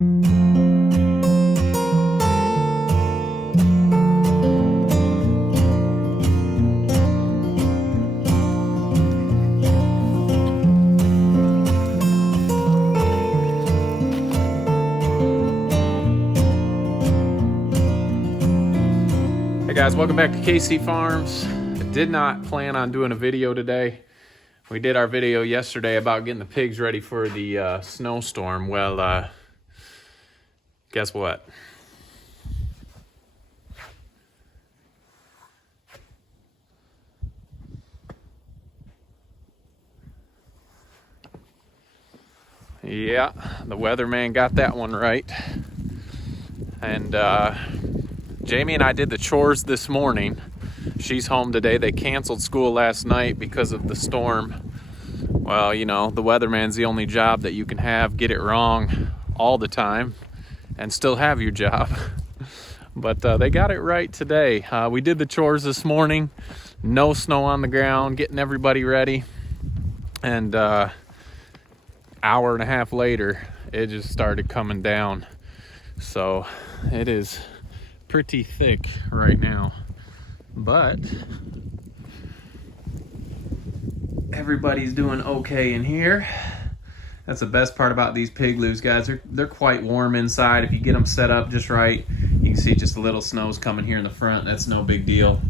Hey guys, welcome back to KC Farms. I did not plan on doing a video today. We did our video yesterday about getting the pigs ready for the snowstorm. Well, guess what? Yeah, the weatherman got that one right. And Jamie and I did the chores this morning. She's home today. They canceled school last night because of the storm. Well, you know, the weatherman's the only job that you can have, get it wrong all the time and still have your job. But they got it right today. We did the chores this morning. No snow on the ground, getting everybody ready. And hour and a half later, it just started coming down. So it is pretty thick right now, but everybody's doing okay in here. That's the best part about these Pigloos, guys. They're quite warm inside. If you get them set up just right, you can see just a little snow's coming here in the front. That's no big deal.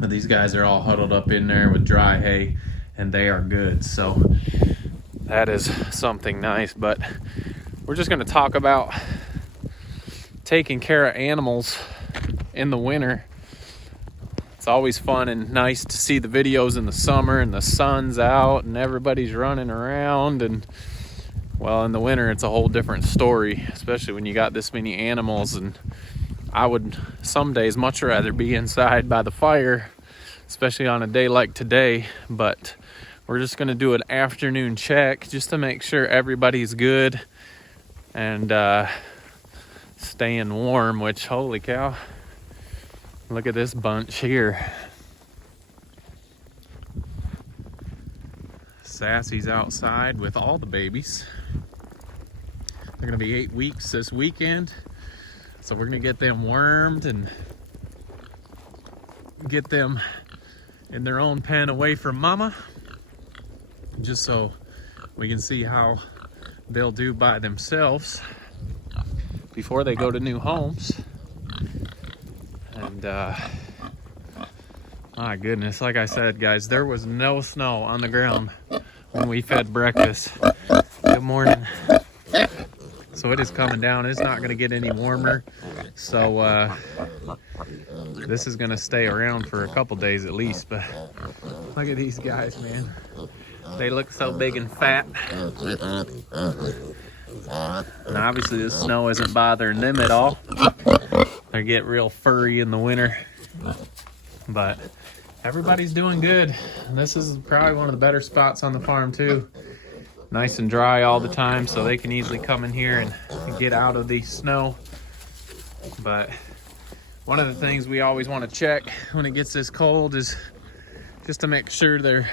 But these guys are all huddled up in there with dry hay, and they are good. So that is something nice. But we're just going to talk about taking care of animals in the winter. It's always fun and nice to see the videos in the summer and the sun's out and everybody's running around, and well, in the winter it's a whole different story, especially when you got this many animals. And I would some days much rather be inside by the fire, especially on a day like today. But we're just going to do an afternoon check just to make sure everybody's good and staying warm, which, holy cow, look at this bunch here. Sassy's outside with all the babies. They're gonna be 8 weeks this weekend, so we're gonna get them wormed and get them in their own pen away from mama, just so we can see how they'll do by themselves before they go to new homes. And my goodness, like I said, guys, there was no snow on the ground when we fed breakfast. Good morning. So it is coming down. It's not going to get any warmer. So this is going to stay around for a couple days at least. But look at these guys, man. They look so big and fat. And obviously the snow isn't bothering them at all. They get real furry in the winter. But everybody's doing good. And this is probably one of the better spots on the farm too. Nice and dry all the time, so they can easily come in here and get out of the snow. But one of the things we always want to check when it gets this cold is just to make sure they're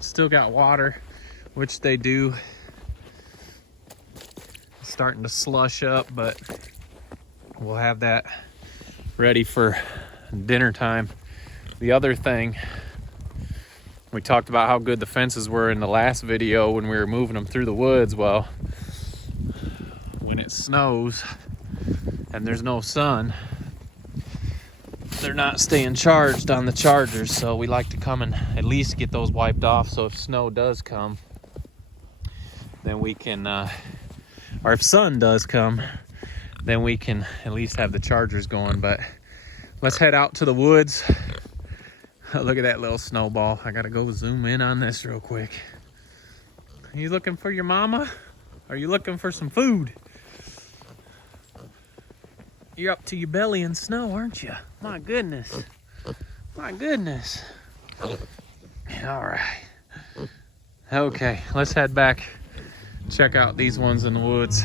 still got water, which they do. It's starting to slush up, but we'll have that ready for dinner time. The other thing, we talked about how good the fences were in the last video when we were moving them through the woods. Well, when it snows and there's no sun, they're not staying charged on the chargers, so we like to come and at least get those wiped off, so if snow does come, then we can or if sun does come, then we can at least have the chargers going. But let's head out to the woods. Look at that little snowball. I gotta go zoom in on this real quick. Are you looking for your mama? Are you looking for some food? You're up to your belly in snow, aren't you? My goodness. My goodness. All right. Okay, let's head back. Check out these ones in the woods.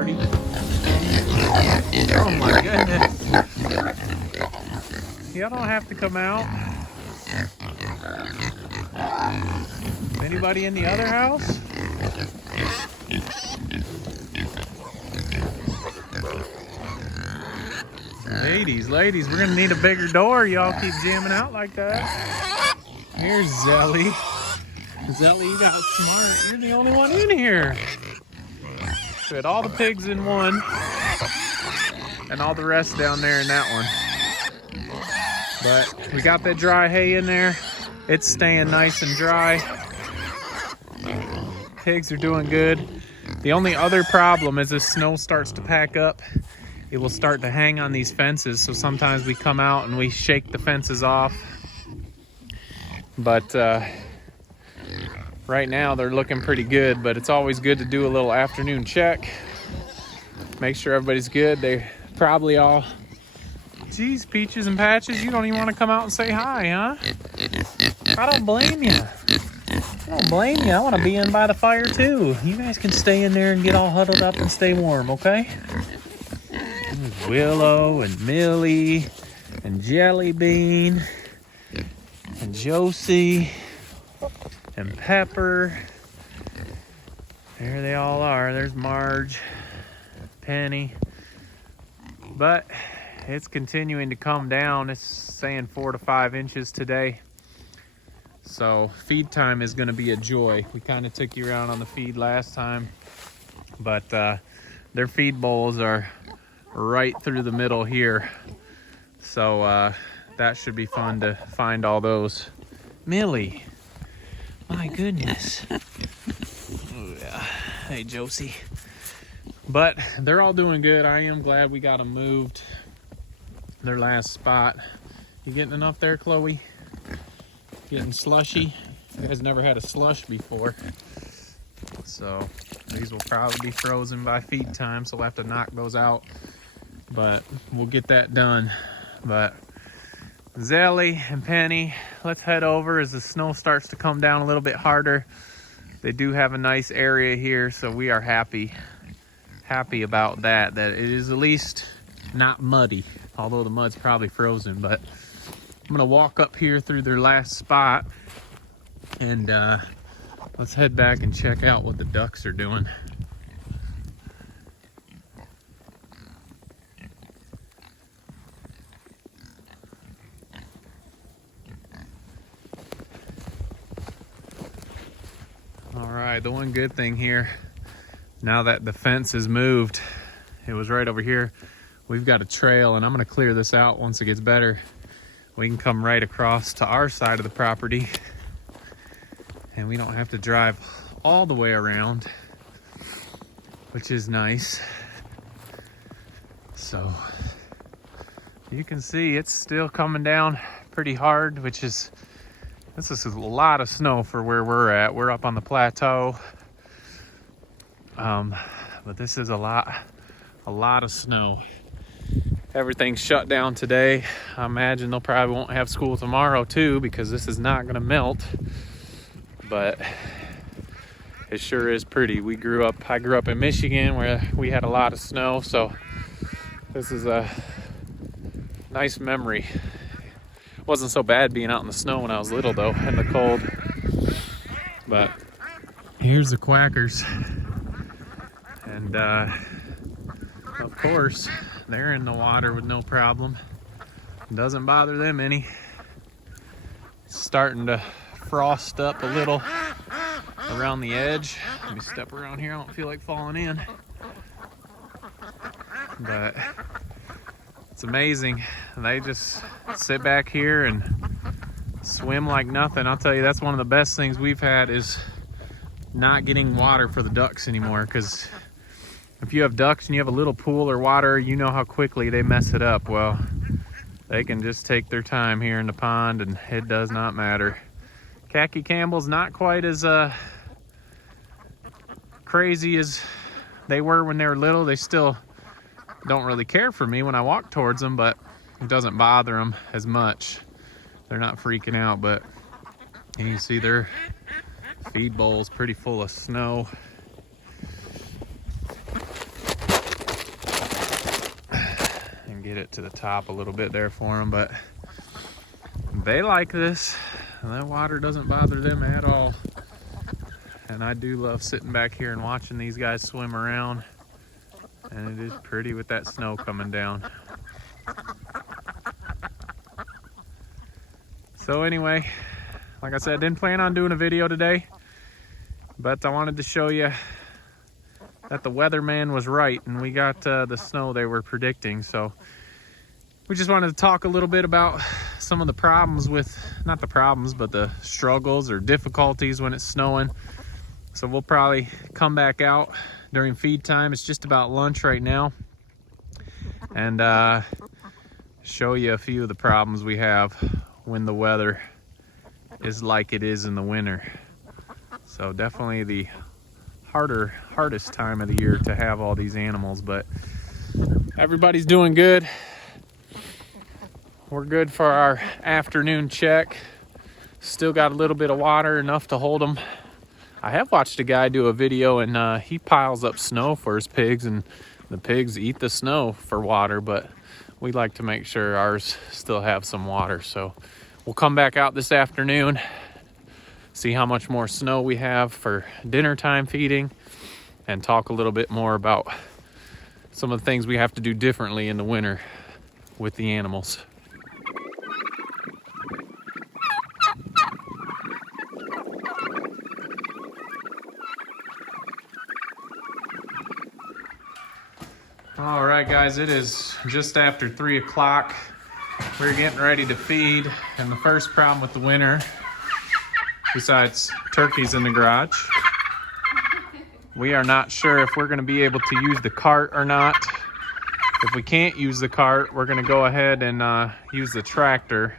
party. Oh my goodness. Y'all don't have to come out. Anybody in the other house? Ladies, we're gonna need a bigger door. Y'all keep jamming out like that. Here's Zelly. Zelly, you got smart. You're the only one in here. Fit all the pigs in one, and all the rest down there in that one. But we got that dry hay in there. It's staying nice and dry. Pigs are doing good. The only other problem is as snow starts to pack up, it will start to hang on these fences. So sometimes we come out and we shake the fences off. But right now they're looking pretty good, but it's always good to do a little afternoon check. Make sure everybody's good. They probably all, geez, Peaches and Patches, you don't even want to come out and say hi, huh? I don't blame you. I don't blame you. I want to be in by the fire too. You guys can stay in there and get all huddled up and stay warm, okay? There's Willow and Millie and Jelly Bean and Josie and Pepper. There they all are. There's Marge, Penny. But it's continuing to come down. It's saying 4 to 5 inches today. So feed time is going to be a joy. We kind of took you around on the feed last time, but their feed bowls are right through the middle here. So that should be fun to find all those. Millie, my goodness. Oh, yeah. Hey, Josie. But they're all doing good. I am glad we got them moved. Their last spot. You getting enough there, Chloe? Getting slushy. You guys never had a slush before. So these will probably be frozen by feed time, so we'll have to knock those out. But we'll get that done. But Zelly and Penny, let's head over as the snow starts to come down a little bit harder. They do have a nice area here, so we are happy about that it is at least not muddy, although the mud's probably frozen. But I'm gonna walk up here through their last spot, and let's head back and check out what the ducks are doing. All right, the one good thing here, now that the fence is moved, it was right over here, we've got a trail, and I'm gonna clear this out once it gets better. We can come right across to our side of the property, and we don't have to drive all the way around, which is nice. So you can see it's still coming down pretty hard, which is, this is a lot of snow for where we're at. We're up on the plateau, but this is a lot of snow. Everything's shut down today. I imagine they'll probably won't have school tomorrow too, because this is not gonna melt. But it sure is pretty. I grew up in Michigan where we had a lot of snow, so this is a nice memory. It wasn't so bad being out in the snow when I was little though, in the cold. But here's the quackers. And of course, they're in the water with no problem. It doesn't bother them any. It's starting to frost up a little around the edge. Let me step around here. I don't feel like falling in. But it's amazing. They just sit back here and swim like nothing. I'll tell you, that's one of the best things we've had, is not getting water for the ducks anymore, because if you have ducks and you have a little pool or water, you know how quickly they mess it up. Well, they can just take their time here in the pond, and it does not matter. Khaki Campbell's not quite as crazy as they were when they were little. They still don't really care for me when I walk towards them, but it doesn't bother them as much. They're not freaking out. But you can see their feed bowl's pretty full of snow. get it to the top a little bit there for them, but they like this. And that water doesn't bother them at all. And I do love sitting back here and watching these guys swim around. And it is pretty with that snow coming down. So anyway, like I said, I didn't plan on doing a video today, but I wanted to show you that the weatherman was right and we got the snow they were predicting. So we just wanted to talk a little bit about some of the problems with, not the problems, but the struggles or difficulties when it's snowing. So we'll probably come back out during feed time. It's just about lunch right now. And show you a few of the problems we have when the weather is like it is in the winter. So definitely the hardest time of the year to have all these animals, but everybody's doing good. We're good for our afternoon check. Still got a little bit of water, enough to hold them. I have watched a guy do a video and he piles up snow for his pigs and the pigs eat the snow for water, but we like to make sure ours still have some water. So we'll come back out this afternoon, see how much more snow we have for dinner time feeding, and talk a little bit more about some of the things we have to do differently in the winter with the animals. All right, guys, it is just after 3 o'clock. We're getting ready to feed, and the first problem with the winter, besides turkeys in the garage, we are not sure if we're going to be able to use the cart or not. If we can't use the cart, we're going to go ahead and use the tractor,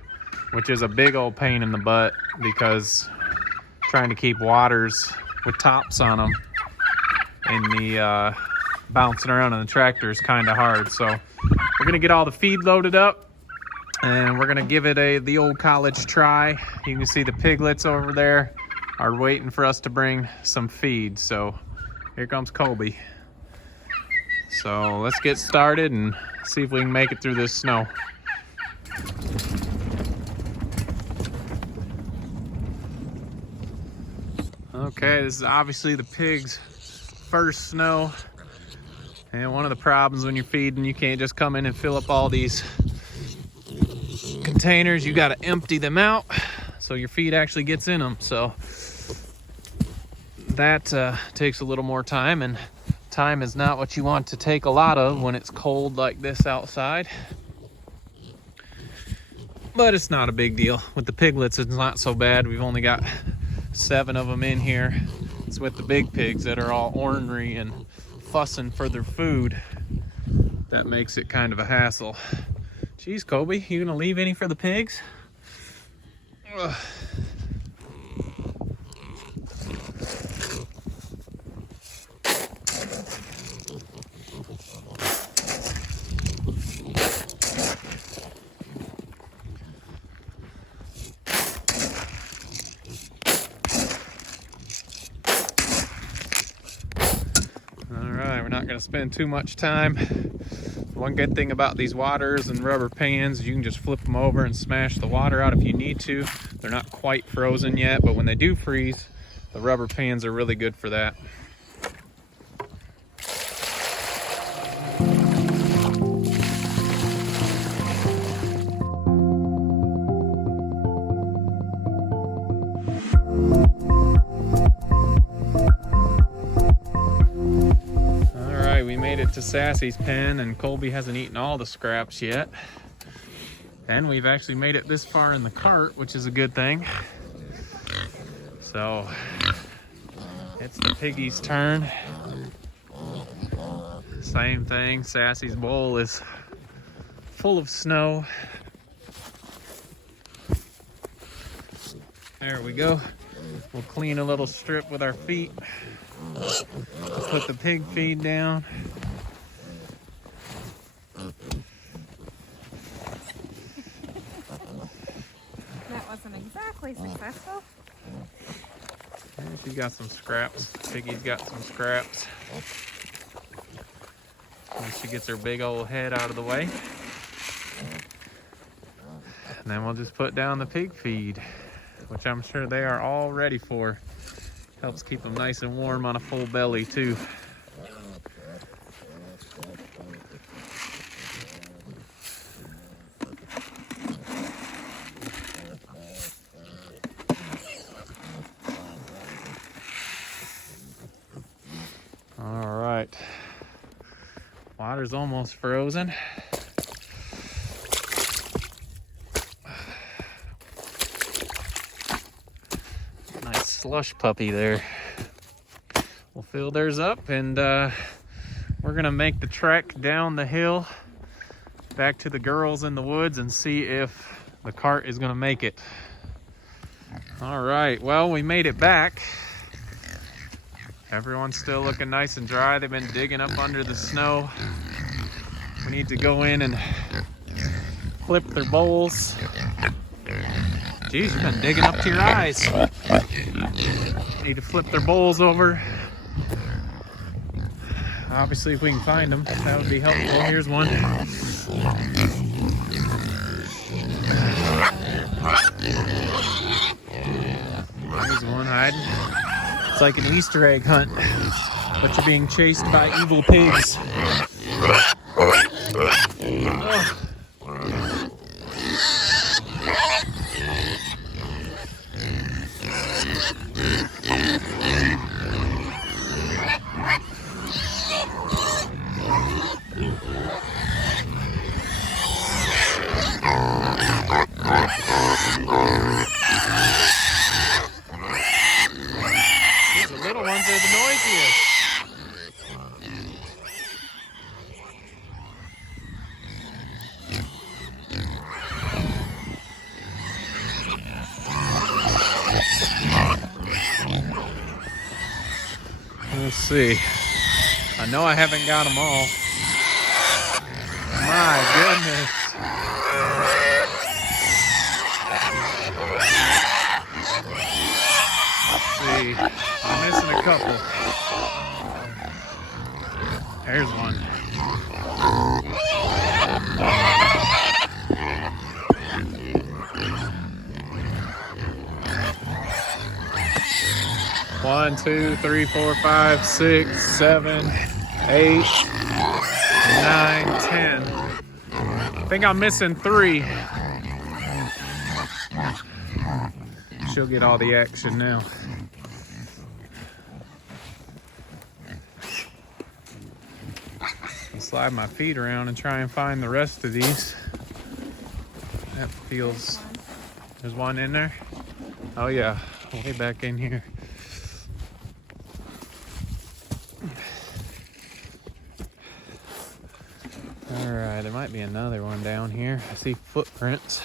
which is a big old pain in the butt because trying to keep waters with tops on them in the bouncing around in the tractor is kind of hard. So we're going to get all the feed loaded up and we're going to give it the old college try. You can see the piglets over there are waiting for us to bring some feed. So here comes Colby. So let's get started and see if we can make it through this snow. Okay, this is obviously the pigs' first snow. And one of the problems when you're feeding, you can't just come in and fill up all these containers. You got to empty them out so your feed actually gets in them. So that takes a little more time, and time is not what you want to take a lot of when it's cold like this outside. But it's not a big deal. With the piglets, it's not so bad. We've only got 7 of them in here. It's with the big pigs that are all ornery and fussing for their food that makes it kind of a hassle. Geez, Colby, you gonna leave any for the pigs? Ugh. We're not going to spend too much time. One good thing about these waters and rubber pans, you can just flip them over and smash the water out if you need to. They're not quite frozen yet, but when they do freeze, the rubber pans are really good for that. To Sassy's pen, and Colby hasn't eaten all the scraps yet, and we've actually made it this far in the cart, which is a good thing. So it's the piggy's turn. Same thing, Sassy's bowl is full of snow. There we go. We'll clean a little strip with our feet, put the pig feed down. That wasn't exactly successful. She's got some scraps. Piggy's got some scraps. Once she gets her big old head out of the way. And then we'll just put down the pig feed, which I'm sure they are all ready for. Helps keep them nice and warm on a full belly too. All right, water's almost frozen. Nice slush puppy there. We'll fill theirs up and we're gonna make the trek down the hill back to the girls in the woods and see if the cart is gonna make it. All right, well, we made it back. Everyone's still looking nice and dry. They've been digging up under the snow. We need to go in and clip their bowls. Geez, you've been digging up to your eyes. Need to flip their bowls over. Obviously, if we can find them, that would be helpful. Here's one. There's one hiding. It's like an Easter egg hunt, but you're being chased by evil pigs. Oh. The little ones are the noisiest. Let's see. I know I haven't got them all. My goodness. Let's see. I'm missing a couple. There's one. One, 2, 3, 4, 5, 6, 7, 8, 9, 10. I think I'm missing 3. She'll get all the action now. I'll slide my feet around and try and find the rest of these. That feels... There's one in there? Oh yeah, way back in here. Alright, there might be another one down here. I see footprints.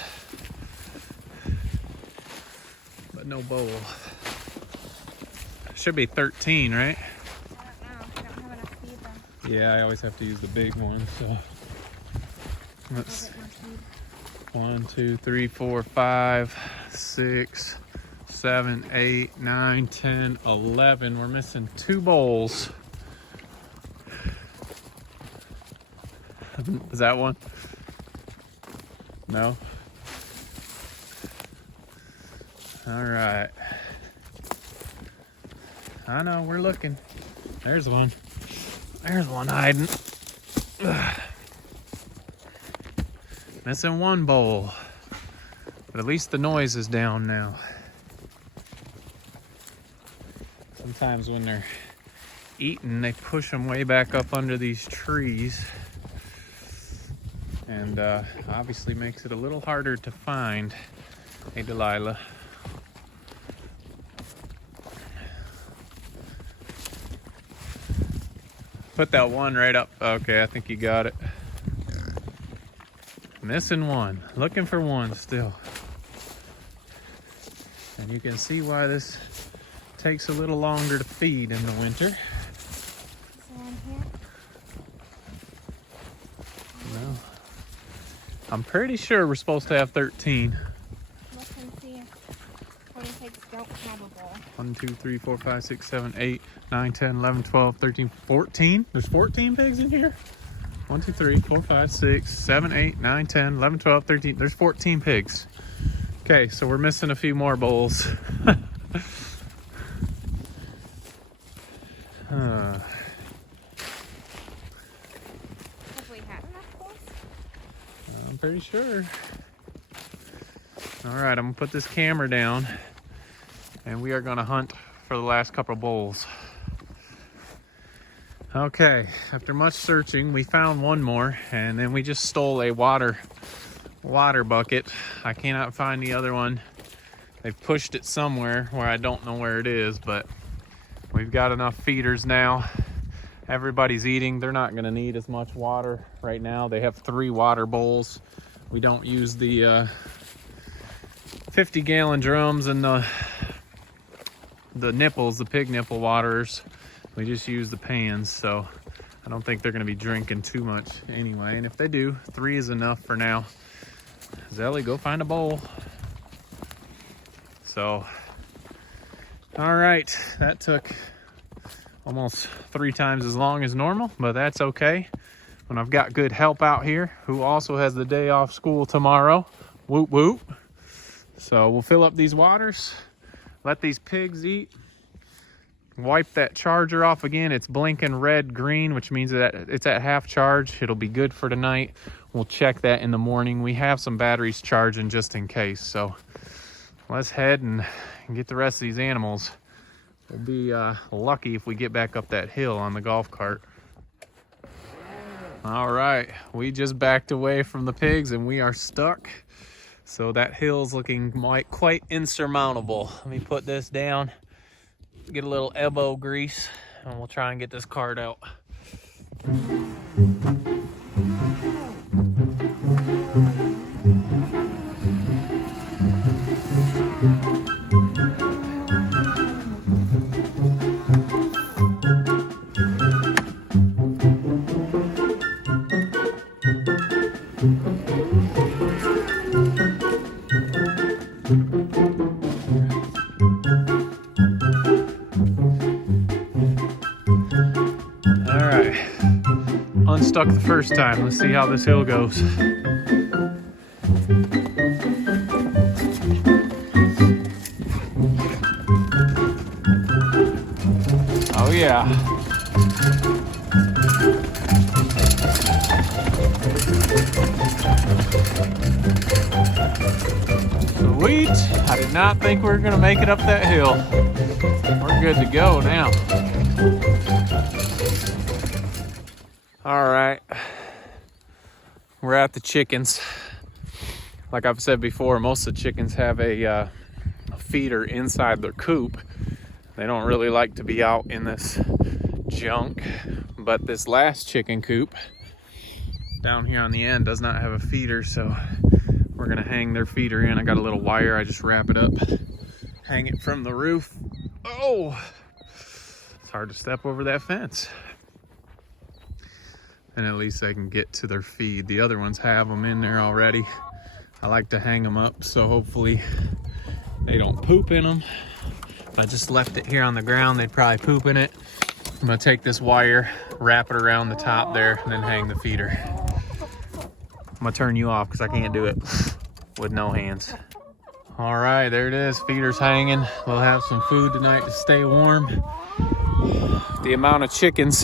But no bowl. Should be 13, right? I don't know. I don't have enough feed though. Yeah, I always have to use the big one, so. Let's. 1, 2, 3, 4, 5, 6, 7, 8, 9, 10, 11. We're missing 2 bowls. Is that one? No? All right. I know, we're looking. There's one. There's one hiding. Ugh. Missing 1 bowl. But at least the noise is down now. Sometimes when they're eating, they push them way back up under these trees. And obviously makes it a little harder to find. Hey, Delilah. Put that one right up. Okay, I think you got it. Missing 1. Looking for 1 still. And you can see why this takes a little longer to feed in the winter. Is there one here? No. I'm pretty sure we're supposed to have 13. Look and see. 40 pigs don't have a bowl. 1, 2, 3, 4, 5, 6, 7, 8, 9, 10, 11, 12, 13, 14. There's 14 pigs in here? 1, 2, 3, 4, 5, 6, 7, 8, 9, 10, 11, 12, 13. There's 14 pigs. Okay, so we're missing a few more bowls. Have we had enough bowls? I'm pretty sure. All right, I'm gonna put this camera down and we are gonna hunt for the last couple of bowls. Okay, after much searching, we found one more, and then we just stole a water bucket. I cannot find the other one. They've pushed it somewhere where I don't know where it is, but we've got enough feeders now. Everybody's eating. They're not gonna need as much water right now. They have 3 water bowls. We don't use the 50-gallon drums and the nipples, the pig nipple waters. We just use the pans, so I don't think they're gonna be drinking too much anyway. And if they do, 3 is enough for now. Zelly, go find a bowl. So, all right, that took almost 3 times as long as normal, but that's okay. When I've got good help out here, who also has the day off school tomorrow, whoop whoop. So we'll fill up these waters, let these pigs eat. Wipe that charger off again. It's blinking red green, which means that it's at half charge. It'll be good for tonight. We'll check that in the morning. We have some batteries charging just in case. So let's head and get the rest of these animals. We'll be lucky if we get back up that hill on the golf cart. All right, we just backed away from the pigs and we are stuck. So that hill's looking quite insurmountable. Let me put this down. Get a little elbow grease and we'll try and get this cart out. Unstuck the first time. Let's see how this hill goes. Oh yeah. Sweet. I did not think we were gonna make it up that hill. We're good to go now. All right, we're at the chickens. Like I've said before, most of the chickens have a feeder inside their coop. They don't really like to be out in this junk, but this last chicken coop down here on the end does not have a feeder, so we're gonna hang their feeder in. I got a little wire, I just wrap it up, hang it from the roof. Oh, it's hard to step over that fence. And at least they can get to their feed. The other ones have them in there already. I like to hang them up so hopefully they don't poop in them. If I just left it here on the ground, they'd probably poop in it. I'm gonna take this wire, wrap it around the top there, and then hang the feeder. I'm gonna turn you off because I can't do it with no hands. All right, there it is, feeder's hanging. We'll have some food tonight to stay warm. The amount of chickens,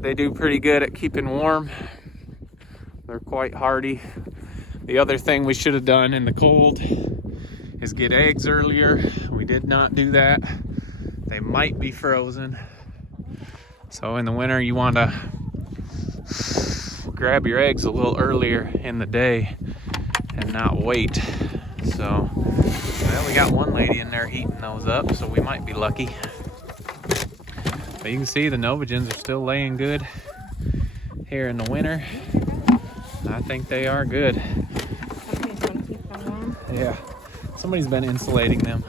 they do pretty good at keeping warm. They're quite hardy. The other thing we should have done in the cold is get eggs earlier. We did not do that. They might be frozen. So in the winter, you want to grab your eggs a little earlier in the day and not wait. So, well, we got one lady in there heating those up, so we might be lucky. But you can see the Novagens are still laying good here in the winter. I think they are good. Somebody's gonna keep them warm. Yeah, somebody's been insulating them.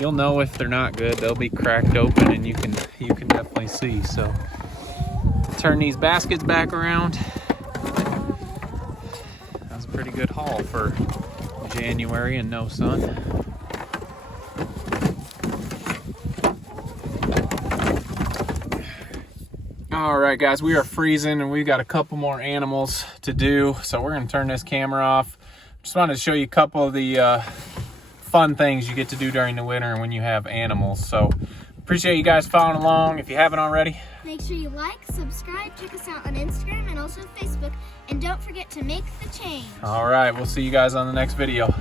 You'll know if they're not good. They'll be cracked open and you can definitely see. So turn these baskets back around. That's a pretty good haul for January and no sun. All right. right, guys, we are freezing and we've got a couple more animals to do. So we're going to turn this camera off. Just wanted to show you a couple of the fun things you get to do during the winter when you have animals. So appreciate you guys following along. If you haven't already, make sure you like, subscribe, check us out on Instagram and also Facebook. And don't forget to make the change. all right, we'll see you guys on the next video.